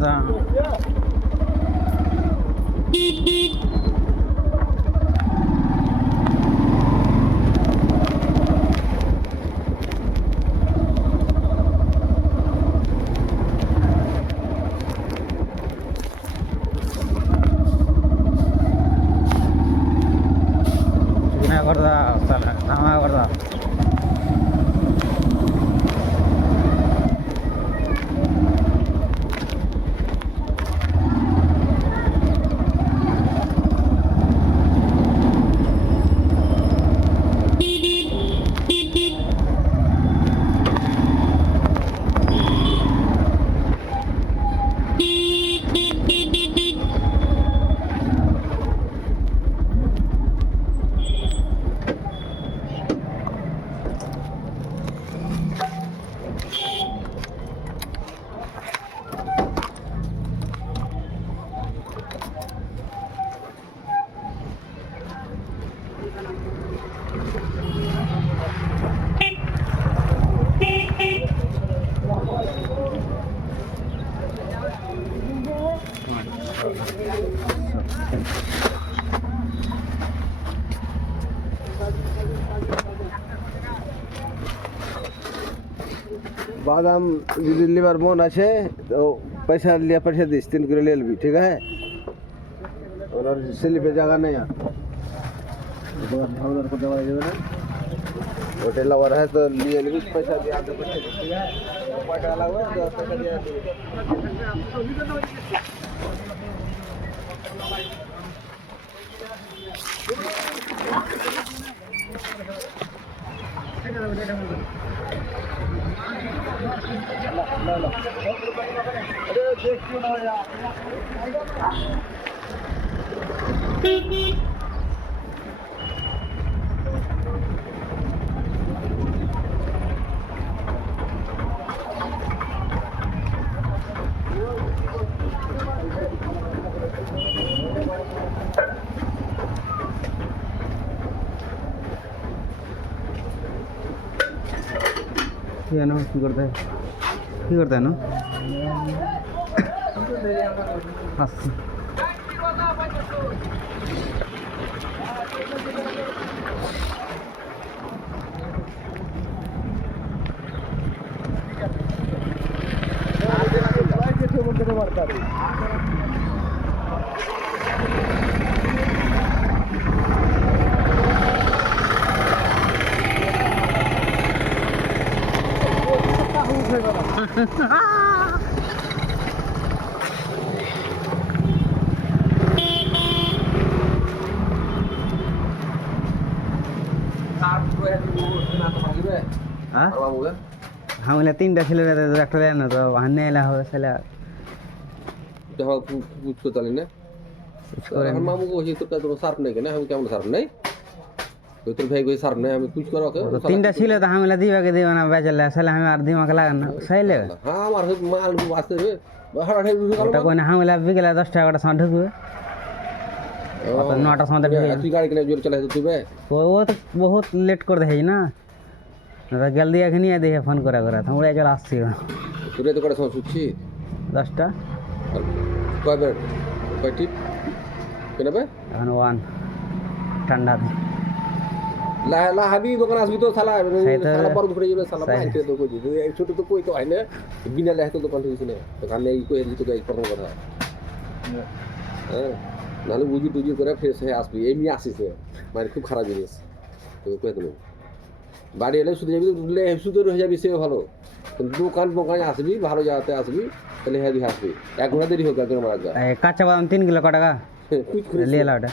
দাদা করদা থামা করদা बादाम যদি লিবার মন আছে তো पैसा लिया पैसे दिस 3 किलो ले लेबी ठीक है और स्लिप पे जगह नहीं है उधर को दवा दे ना होटल लवर है तो लिए लेबी पैसा भी आगे पैसे ठीक है पॉइंट वाला हुआ तो पैसा दिया अरे देख क्यों ना यार ये ना की करता है ना আসছে हाँ हम तीनटा ছিল একটা না তো হান্নে এলা হবে সেলা দেখো বুঝছো তাহলে না আমার মামু কইছে তোর তো সার্ফ নাই কেন আমি কেমন সার্ফ নাই তো তোর ভাই কই সার্ফ নাই আমি কুছ করো কে তিনটা ছিল তো হামলা দিবাকে দিবা না বেচলে সেলা আমি আর দিমাগ লাগান না সাইলে হ্যাঁ আমার মাল আসছে রে বাহারা ঠাই ঢুকে গেল ওটা কোন হামলা বিকেলে 10 টাকা সময় ঢুকবে তো 9টার সময় ঢুকবে তুই গাড়ি কিনে জোর চালাইছ তুই বে वो तो बहुत लेट कर दे ना जल्दी एखनी दे फोन करा करा हम उड़े चल आसছি তুই তো করে সময় শুচ্ছি 10টা কয়বার কয়টি কেনবে এখন ওয়ান ঠান্ডা দিন লা হাবি দোকান আসবি তো শালা শালা বড় ধরে যাবে শালা বাইতে তো কই দিই এই ছোট তো কই তো হয় না বিনা লেহে তো দোকান থেকে দোকান নেই কই দিই তো এই প্রথম কথা হ্যাঁ নালে বুঝি টুজি করে ফ্রেশ হয়ে আসবি এমনি আসিস মানে খুব খারাপ জিনিস তো কই দিল বাড়ি এলে শুধু যাবি লে শুধু হয়ে যাবি সে ভালো দোকান বোকানে আসবি ভালো জায়গাতে আসবি তাহলে হেভি আসবি 1 ঘন্টা দেরি হোক একজন মারা যা কাঁচা বাদাম 3 কিলো ক টাকা ले ला ওটা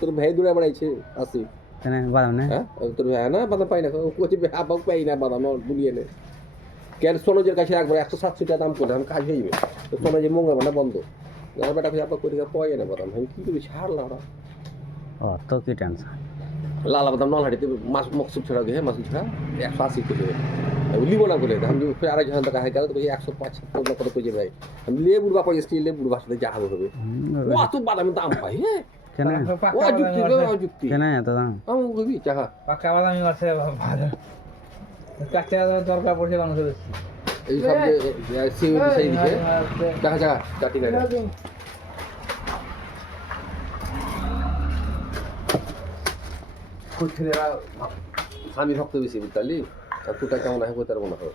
তোর ভাই দুড়া বাড়াইছে আসি কেন বাদাম না হ্যাঁ তোর ভাই না বাদাম পাই না কোচি আবাক পাই না বাদাম দুলিয়ে নে কেন সোনজের কাছে একবার 160 টাকা দাম করে আমি কাজ হয়ে যাবে তো সোনজে মঙ্গলবার না বন্ধ আর বেটা কাছে আবাক করে পাই না বাদাম আমি কি করি ছাড় লাড়া ও তো কি টেনশন লালা বাদাম নলহাটিতে মাছ মকসুদ ছড়া গে মাছ ছড়া 180 করে লিবো না করে আমি ফের 2.5 টাকা হাই গেল তো 105 কত কইছে ভাই আমি লেবুর বাপা এসে লেবুর বাসাতে যা হবে ও তো বাদামের দাম ভাই হ্যাঁ কেন ও যুক্তি কেন এত দাম আমি কইবি চাহা পাকা বাদামি আছে ভালো কাঁচা দরকার পড়ছে মানুষের এই সব যে সিম দিছে দিছে দেখা যা কাটি না খুব ছেলেরা স্বামী ভক্ত বেশি বুঝলি আর তুটা কেমন হয় তার মনে হয়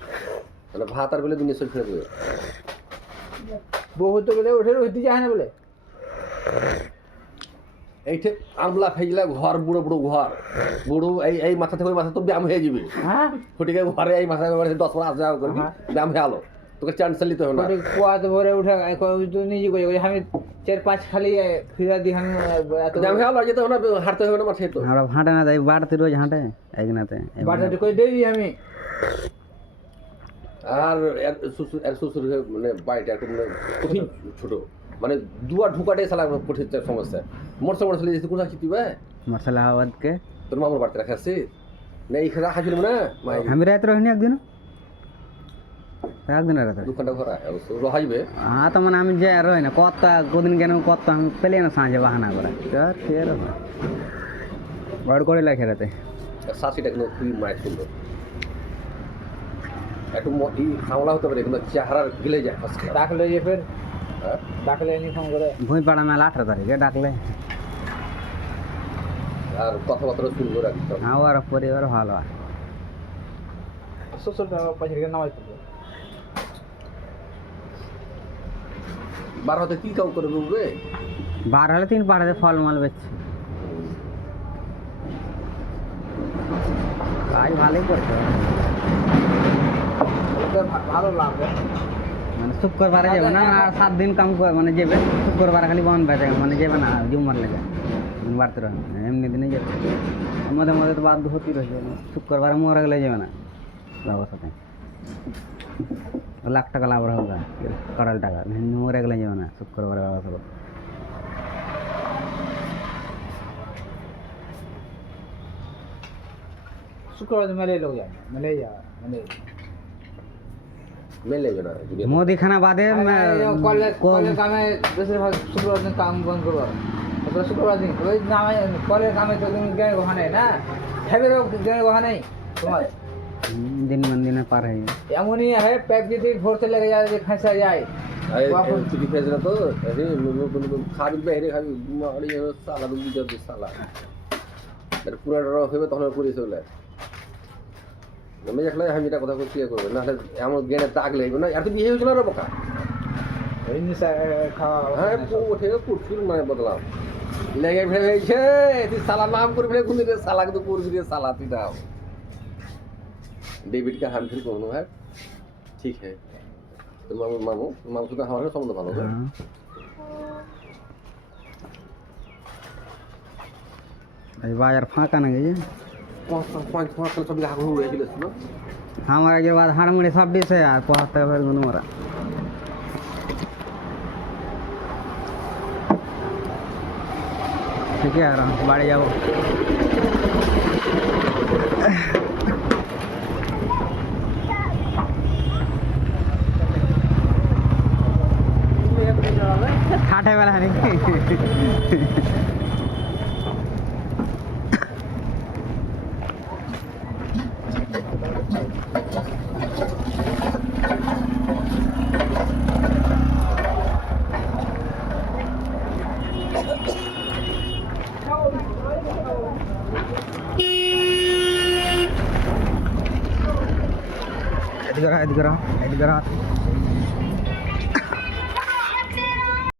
মানে ভাত আর বলে দুনিয়া চলছে দেবে বহুত বলে ওঠে হইতে যায় না বলে এইটা আমলা ফেজলা ঘর বুড়ো বুড়ো ঘর বুড়ো এই মাথা থেকে ওই মাথা তো ব্যায়াম হয়ে যাবে হ্যাঁ ফটিকে ঘরে এই মাথা 10 আসা যাওয়া করবি ব্যায়াম হয়ে আলো তোকে চান্স নিতে হবে না কুয়াতে ভরে উঠে তো নিজে করে আমি 4-5 খালি ফিরা দি আমি এত ব্যায়াম হয়ে আলো যেতে হবে না হাঁটতে হবে না মাঠে তো আমরা হাঁটে না যাই বাড়তে রোজ হাঁটে একনাতে বাটাতে কই দেই আমি আর শ্বশুর মানে বাড়িটা একটু মানে কঠিন ছোট মানে দুয়ার ঢুকাটাই সালা কঠিন সমস্যা মোটর চলে যেতে কোথায় চিতিবে মশলা আবাদ के তোর মামুর বাড়িতে রাখাছে না এইখানে রাখা ছিল না हम रात रहने একদিন রাতে দোকানটা ঘরা রহাইবে हाँ तो मन हम जे रहे ना कत कोदिन गेन कत हम पहले ना साँझे बहाना करा यार फिर बड़ करे लाखे रहते শাশিটা কিন্তু খুবই মায়ের সুন্দর একটু ই হামলা হতে পারে কিন্তু চেহারার গিলে যায় ফার্স্ট ডাকলে যে ফের হ্যাঁ ডাকলে নি ফোন করে ভুঁই পাড়া মেলা 18 তারিখে ডাকলে আর কথাবার্তা সুন্দর একদম আমার পরিবার ভালো আছে শ্বশুর পাশে গিয়ে নামাজ পড়বে বার হতে কি কাম করে বুঝবে 12 হলে 3 পাড়াতে ফল মাল বেচছে কাজ ভালোই করছে ভালো লাগবে মানে শুক্রবারে যাবে না আর 7 দিন কাম করে মানে যাবে শুক্রবার খালি বন্ধ বেচে মানে যাবে না জুমার লেগে বাড়তে রহে এমনি দিনে যাবে আমাদের মধ্যে তো বাধ্য হতেই রয়েছে শুক্রবারে মরে গেলে যাবে না বাবার সাথে লাখ টাকা লাভ হোগা কড়াল টাকা মরে গেলে যাবে না শুক্রবারে বাবার সাথে शुक्रवार मेले लोग जाए मेले जा मेले মেলে না দুনিয়া मोदी खाना बादे कॉलेज कॉलेज काम है दूसरे भाग शुक्रवार दिन काम बंद करो तो शुक्रवार दिन कोई नाम है कॉलेज काम है तो तुम गए वहां नहीं ना हैवे रो गए वहां नहीं तुम्हारे दिन मंदिर में पार है एमोनी है पैप की भोर से लेके जाए फंसा जाए তুই ফেস না তো আরে খাবি বাইরে খাবি মারি সালা দুধ দিতে সালা আর পুরো হবে তখন পুরি চলে আমি দেখলে আমি এটা কথা বলছি করবে না হলে এমন গেনে দাগ লাগবে না আর তো বিয়ে হয়েছিল না বোকা ইনসা খাওয়া হ্যাঁ উঠে পুরফিল মানে বদলাম লেগে ফেলে হয়েছে তুই সালা নাম করে ফেলে কোন দিকে সালা কিন্তু করবি রে সালা তুই দাও डेविड का हम फिर कौन है ठीक है तो मामू मामू मामू का हमारे संबंध ভালো है এই বাজার ফাঁকা না গেছে पांच पांच सब आग हो गया किलो ना हमारा के बाद हाड़ मुड़ी सब डिस है यार 75 फिर गुनु मरा ठीक है यार बाड़ी जाओ ठाठे वाला है इधर